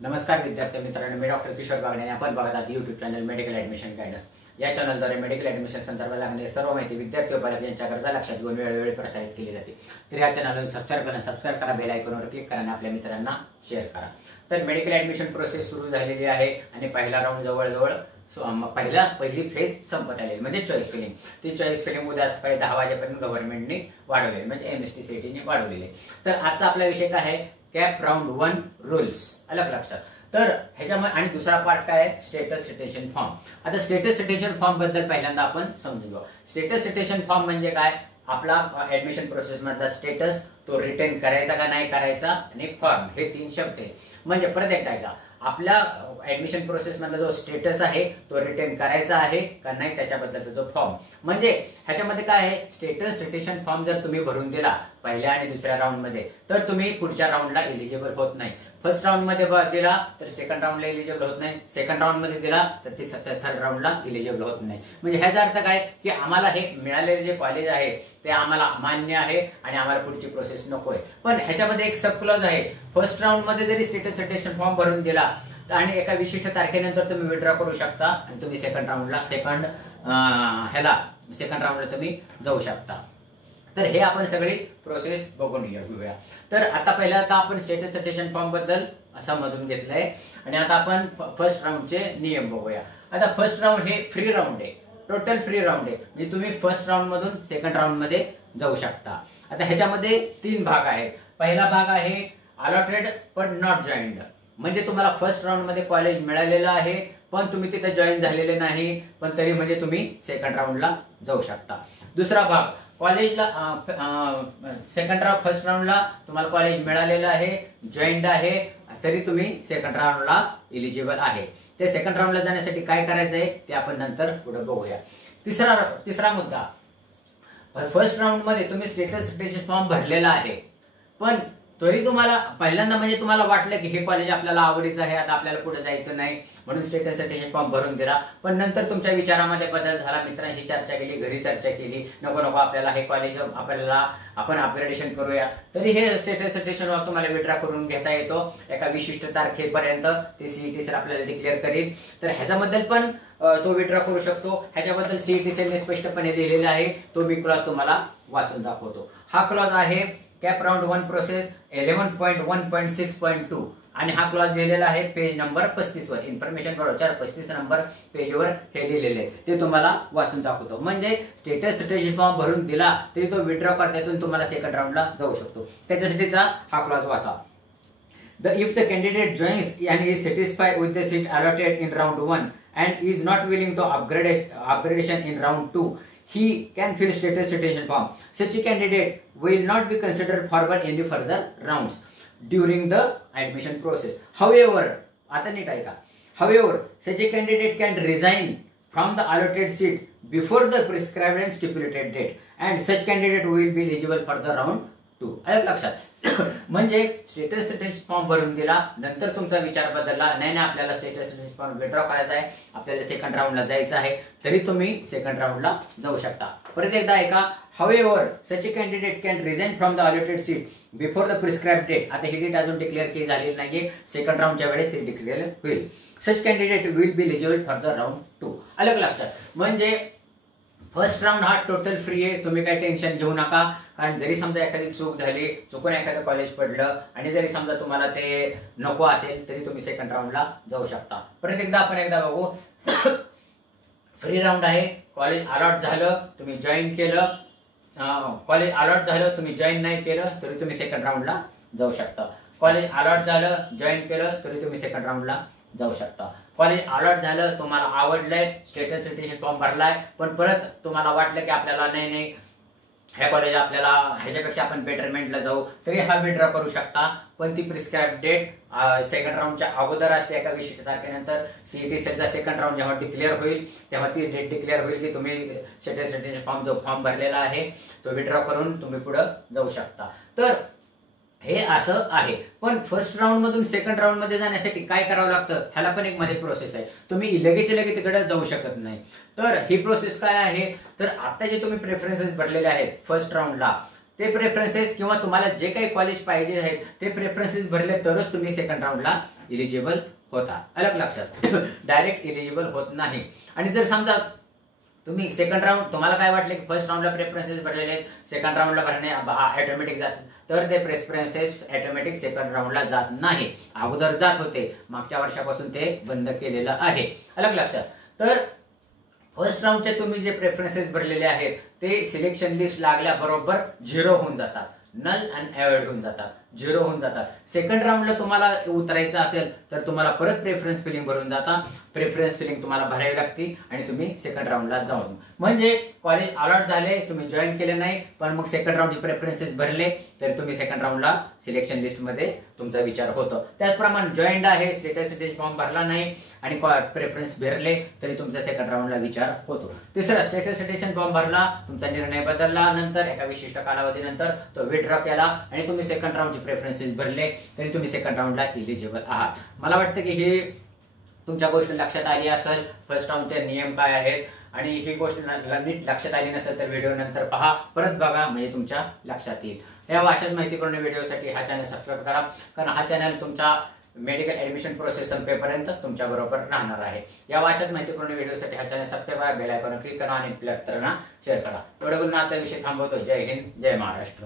नमस्कार विद्यार्थी मित्रांनो, मी डॉक्टर किशोर बागणे आणि आपण बघत आहात YouTube channel medical admission guidance. या चॅनलद्वारे मेडिकल ॲडमिशन संदर्भात लागणारी सर्व माहिती विद्यार्थी व पालक यांच्या गरजा लक्षात घेऊन वेळोवेळी प्रसारित केली जाते। तर या चॅनलला सबस्क्राईब करा, बेल आयकॉनवर क्लिक करा आणि आपल्या मित्रांना शेअर करा। तर मेडिकल ॲडमिशन प्रोसेस सुरू झालेली आहे आणि पहिला राऊंड जवळजवळ पहिली फेज संपत आली, म्हणजे चॉईस फिलिंग। ती चॉईस फिलिंग उद्या सकाळी 10 वाजेपर्यंत गव्हर्नमेंटने वाढवली, म्हणजे MSTCET वाढवलेली। तर आजचा आपला विषय काय आहे? Cap round 1 rules. अलग लक्षात। तर ह्याच्यामध्ये आणि दुसरा पार्ट काय आहे? Status citation form. आता स्टेटस सिटेशन फॉर्म बद्दल पहिल्यांदा आपण समजून घेऊ। स्टेटस सिटेशन फॉर्म म्हणजे काय? आपला ऍडमिशन प्रोसेस मधला स्टेटस तो रिटेन करायचा का नाही करायचा, आणि फॉर्म, हे 3 शब्द आहे। म्हणजे परत एकदा ऐका, आपल्या ऍडमिशन प्रोसेस मधला जो स्टेटस आहे तो रिटेन करायचा आहे का नाही त्याच्याबद्दलचा जो फॉर्म। म्हणजे ह्याच्यामध्ये काय आहे? स्टेटस सिटेशन फॉर्म जर तुम्ही भरून दिला पहिल्या आणि दुसऱ्या राऊंड मध्ये, तर तुम्ही पुढच्या राऊंडला एलिजिबल होत नाही। फर्स्ट राऊंड मध्ये दिला तर सेकंड राऊंडला एलिजिबल होत नाही, सेकंड राऊंड मध्ये दिला तर ती थर्ड राऊंडला एलिजिबल होत नाही। म्हणजे ह्याचा अर्थ काय की आम्हाला हे मिळालेले जे कॉलेज आहे ते आम्हाला मान्य आहे आणि आम्हाला पुढची प्रोसेस नको आहे। पण ह्याच्यामध्ये एक सब क्लॉज आहे, फर्स्ट राऊंड मध्ये जरी स्टेटस सिटेशन फॉर्म भरून दिला आणि एका विशिष्ट तारखेनंतर तुम्ही विड्रॉ करू शकता आणि तुम्ही सेकंड राऊंडला तुम्ही जाऊ शकता। तर हे आपण सगळी प्रोसेस बघून घेऊया। तर आता पहिल्यांदा आपण स्टेटस सिटेशन फॉर्म बद्दल समजून घेतलंय आणि आता आपण फर्स्ट राऊंडचे नियम बघूया। आता फर्स्ट राऊंड हे फ्री राऊंड आहे, टोटल फ्री राऊंड आहे, म्हणजे तुम्ही फर्स्ट राऊंड मधून सेकंड राऊंड मध्ये जाऊ शकता। आता ह्याच्यामध्ये 3 भाग आहेत। पहिला भाग आहे अलॉटेड पण नॉट जॉईन्ड, म्हणजे तुम्हाला फर्स्ट राऊंड मध्ये कॉलेज मिळालेलं आहे पण तुम्ही तिथे जॉईन झालेले नाही, पण तरी म्हणजे तुम्ही सेकंड राऊंडला जाऊ शकता। दुसरा भाग कॉलेजला फर्स्ट राऊंडला तुम्हाला कॉलेज मिळालेलं आहे, जॉईन्ड आहे, तरी तुम्ही सेकंड राऊंडला एलिजिबल आहे। ते सेकंड राऊंडला जाण्यासाठी काय करायचंय ते आपण नंतर पुढे बघूया। तिसरा मुद्दा, फर्स्ट राऊंड मध्ये तुम्ही स्टेटस सिटेशन फॉर्म भरलेला आहे, पण तरी तुम्हाला पहिल्यांदा म्हणजे तुम्हाला वाटलं की हे कॉलेज आपल्याला आवडीचं आहे, आता आपल्याला पुढे जायचं नाही म्हणून स्टेटस सिटेशन फॉर्म भरून दिला, पण नंतर तुमच्या विचारामध्ये बदल झाला, मित्रांशी चर्चा केली, घरी चर्चा केली, नको आपल्याला हे कॉलेज आपण अपग्रेडेशन करूया, तरी हे स्टेटस सिटेशन फॉर्म तुम्हाला विड्रॉ करून घेता येतो एका विशिष्ट तारखेपर्यंत। ते सीईटी सर आपल्याला डिक्लेअर करेल, तर ह्याच्याबद्दल पण तो विड्रॉ करू शकतो। ह्याच्याबद्दल सीईटी सरने स्पष्टपणे लिहिलेला आहे, तो मी क्लॉज तुम्हाला वाचून दाखवतो। हा क्लॉज आहे कॅप राऊंड 1 प्रोसेस 11.1.6.2 आणि हा क्लॉज लिहिलेला आहे पेज नंबर 35 वर। इन्फॉर्मेशन बरोबर 35 नंबर पेजवर हे लिहिलेले आहे, ते तुम्हाला वाचून दाखवतो। म्हणजे स्टेटस सिटेशन फॉर्म भरून दिला तरी तो विड्रॉ करता येतो, तुम्हाला सेकंड राऊंडला जाऊ शकतो। त्याच्यासाठीचा हा क्लॉज वाचा। If the candidate joins and is satisfied with the seat allotted in round 1 and is not willing to upgradation in round 2, he can fill status citation form. Such a candidate will not be considered forward any further rounds during the admission process. However, आता नीट ऐका, however, such a candidate can resign from the allotted seat before the prescribed and stipulated date, and such candidate will be eligible for the round 2. अलग लक्षात। म्हणजे status citation form भरून दिला, नंतर तुमचा विचार बदलला, नाही आपल्याला स्टेटस सिटेशन फॉर्म विड्रॉ करायचा आहे, आपल्याला सेकंड राऊंडला जायचं आहे, तरी तुम्ही सेकंड राऊंडला जाऊ शकता। परत एकदा ऐका, however such a candidate can resign from the allotted seat before the prescribed date. आता ही डेट अजून डिक्लेअर केली झालेली नाहीये, सेकंड राऊंडच्या वेळेस ती डिक्लेअर होईल। such candidate will be eligible for the round 2. अलग लक्षात। म्हणजे फर्स्ट राऊंड हा टोटल फ्री आहे, तुम्ही काही टेन्शन घेऊ नका, कारण जरी समजा एखादी चूक झाली, चुकून एखादं कॉलेज पडलं आणि जरी समजा तुम्हाला ते नको असेल तरी तुम्ही सेकंड राऊंडला जाऊ शकता। परत एकदा बघू, फ्री राऊंड आहे, कॉलेज अलॉट झालं तुम्ही जॉईन केलं, कॉलेज अलॉट झालं तुम्ही जॉईन नाही केलं तरी तुम्ही सेकंड राऊंडला जाऊ शकता। कॉलेज अलॉट झालं जॉईन केलं तरी तुम्ही सेकंड राऊंडला जाऊ शकता। कॉलेज अलॉट झालं, तुम्हाला आवडलंय, स्टेटस सिटेशन फॉर्म भरलाय, पण परत तुम्हाला वाटलं की आपल्याला नाही हे कॉलेज आपल्याला ह्याच्यापेक्षा आपण बेटरमेंटला जाऊ, तरी हा विड्रॉ करू शकता, पण ती प्रिस्क्राइब डेट सेकंड राऊंडच्या अगोदर असते एका विशिष्ट तारखेनंतर। सीईटी सेलचा सेकंड राऊंड जेव्हा डिक्लेअर होईल तेव्हा ती डेट डिक्लेअर होईल की तुम्ही स्टेटस सिटेशन फॉर्म जो फॉर्म भरलेला आहे तो विड्रॉ करून तुम्ही पुढे जाऊ शकता। तर हे असं आहे, पण फर्स्ट राऊंड मधून सेकंड राऊंड मध्ये जाण्यासाठी काय करावं लागतं, ह्याला पण एक मध्ये प्रोसेस आहे, तुम्ही लगेच तिकडे जाऊ शकत नाही। तर ही प्रोसेस काय आहे, तर आता जे तुम्ही प्रेफरन्सेस भरलेले आहेत फर्स्ट राऊंडला, ते प्रेफरन्सेस किंवा तुम्हाला जे काही कॉलेज पाहिजे आहेत ते प्रेफरन्सेस भरले तरच तुम्ही सेकंड राऊंडला इलिजिबल होता. अलग लक्षात. डायरेक्ट इलिजिबल होत नाही. आणि जर समजा तुम्ही सेकंड राऊंड, तुम्हाला काय वाटलं की फर्स्ट राऊंडला प्रेफरन्सेस भरलेले आहेत, सेकंड राऊंडला भरणे ऑटोमॅटिक जातात, तर ते प्रेफरन्सेस ऑटोमॅटिक सेकंड राऊंडला जात नाही. अगोदर जात होते, मागच्या वर्षापासून ते बंद केलेलं आहे. अलग लक्षात. तर फर्स्ट राऊंडचे तुम्ही जे प्रेफरन्सेस भरलेले आहेत ते सिलेक्शन लिस्ट लागल्याबरोबर 0 होऊन जातात, नल अँड अवॉइड होऊन जातात, 0 होऊन जातात. सेकंड राऊंडला तुम्हाला उतरायचं असेल तर तुम्हाला परत प्रेफरन्स फिलिंग भरून जाता, प्रेफरन्स फिलिंग तुम्हाला भरावी लागते आणि तुम्ही सेकंड राऊंडला जाऊन, म्हणजे कॉलेज अलॉट झाले, तुम्ही जॉईन केले नाही, पण मग सेकंड राऊंडचे प्रेफरन्सेस भरले तर तुम्ही सेकंड राऊंडला सिलेक्शन लिस्ट मध्ये तुमचा विचार होतो. त्याचप्रमाणे जॉईंड आहे, स्टेटस फॉर्म भरला नाही आणि प्रेफरन्स भरले तरी तुमचा सेकंड राऊंडला विचार होतो. तिसरा, स्टेटस फॉर्म भरला, तुमचा निर्णय बदलला, नंतर एका विशिष्ट कालावधीनंतर तो विथड्रॉ केला आणि तुम्ही सेकंड राऊंडचे प्रेफरन्सेस भरले तरी तुम्ही सेकंड राऊंडला इलिजिबल आहात. मला वाटतं की हे तुमच्या गोष्ट लक्षात आली असेल, फर्स्ट राऊंडचे नियम काय आहेत, आणि ही गोष्ट नीट लक्षात आली नसेल तर व्हिडिओ नंतर पहा, परत बघा, म्हणजे तुमच्या लक्षात येईल. या अशाच माहितीपूर्ण व्हिडिओसाठी हा चॅनल सबस्क्राईब करा, कारण हा चॅनल तुमच्या मेडिकल ऍडमिशन प्रोसेस संपेपर्यंत तुमच्या बरोबर राहणार आहे. या अशाच माहितीपूर्ण व्हिडिओसाठी हा चॅनल सबस्क्राईब करा, बेल आयकॉन क्लिक करा आणि मित्रांना शेअर करा. एवढं बोलून आजचा विषय थांबवतो. जय हिंद, जय महाराष्ट्र.